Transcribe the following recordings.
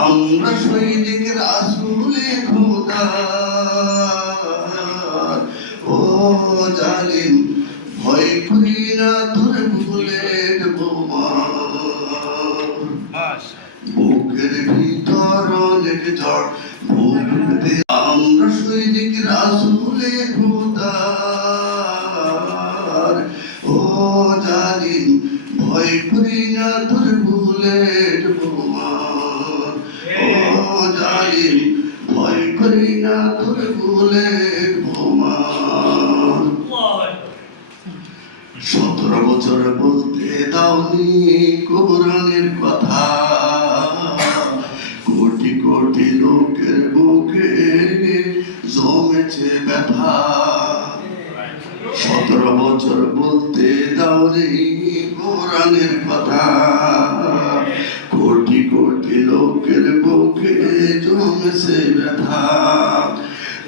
আমরা সৈনিক রাসূলে খোদা ও জালিম ভয় করি না তোর বুলেট বোমা বুকের ভিতর অনেক ঝড় বুকতে আমরা সৈনিক রাসূলে খোদা ও জালিম ভয় করি না তোর বুলেট বোমা ও জালিম ভয় করি না তোর বুলেট বোমা 17 বছর বলতে দাওনি কোরআনের কথা কোটি কোটি লোকের বুকে জমেছে ব্যথা 17 বছর বলতে দাওনি কোরআনের কথা কোটি কোটি লোকের বুকে জমেছে ব্যথা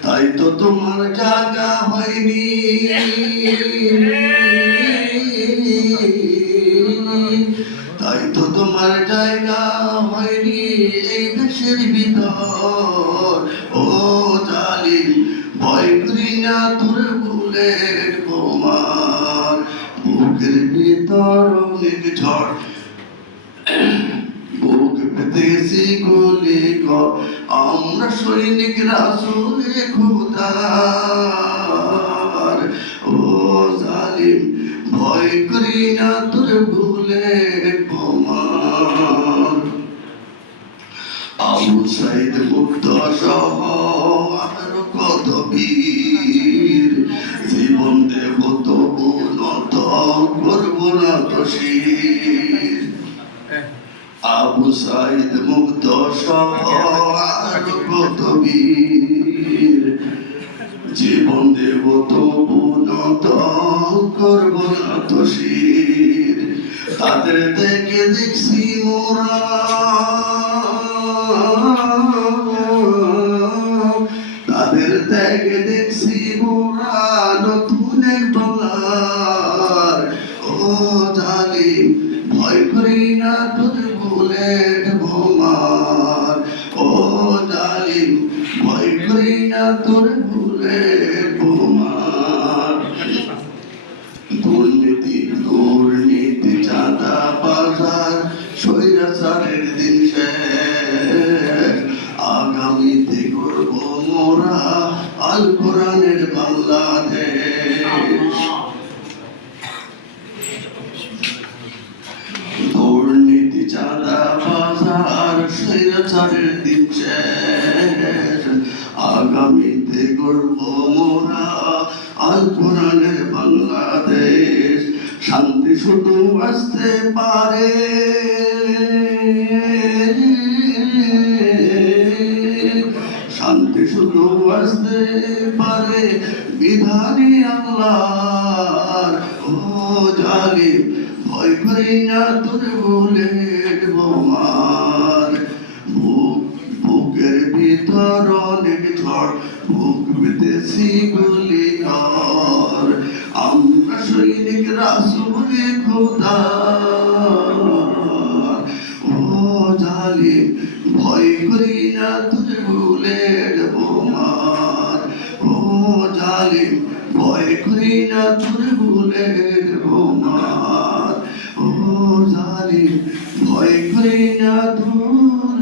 তাই তো তোমার জায়গা হয়নি তাই তো তোমার জায়গা হয়নি এই দেশের ভিতর ও জালিম ভয় করি না তোর বুলেট বোমার বুকের ভিতর অনেক ঝড় বুক পেতেছি গুলি কর আমরা সৈনিক রাসূলে খোদার ও জালিম ভয় করি না তোর বুলেট বোমার আবু সাইদ মুক্ত সহ আরো কত বীর জীবন দেব তবু নত করব না তো শির আবু সাইদ মুক্ত সহ আরো কত বীর জীবন দেব তবু নত করব না তো শির তাদের থেকে দেখছি মোরা তাদের থেকে দেখছি মোরা নতুন বাংলার ও জালিম ভয় করি না তোর বুলেট বোমার ও জালিম ভয় করি না তোর বুলেট বোমার দুর্নীতি চাঁদা বাজার স্বৈরাচারের দিন শেষ আগামীতে করব মোরা আল কোরআনের বাংলাদেশ দুর্নীতি চাঁদা বাজার স্বৈরাচারের দিন শেষ আগামীতে করব মোরা আল কোরআনের বাংলাদেশ শান্তি শুধু আসতে পারে শান্তি শুধু আসতে পারে বিধানী আল্লাহর ও জালিম ভয় করি না তোর বুলেট বোমার বুকের ভিতর অনেক ঝড় বুক পেতেছি গুলি কর আমরা সৈনিক রাসূলে খোদা ও জালিম ভয় করি না তোর বুলেট বোমার ও জালিম ভয় করি না তোর বুলেট বোমার ও জালিম ভয় করি না তোর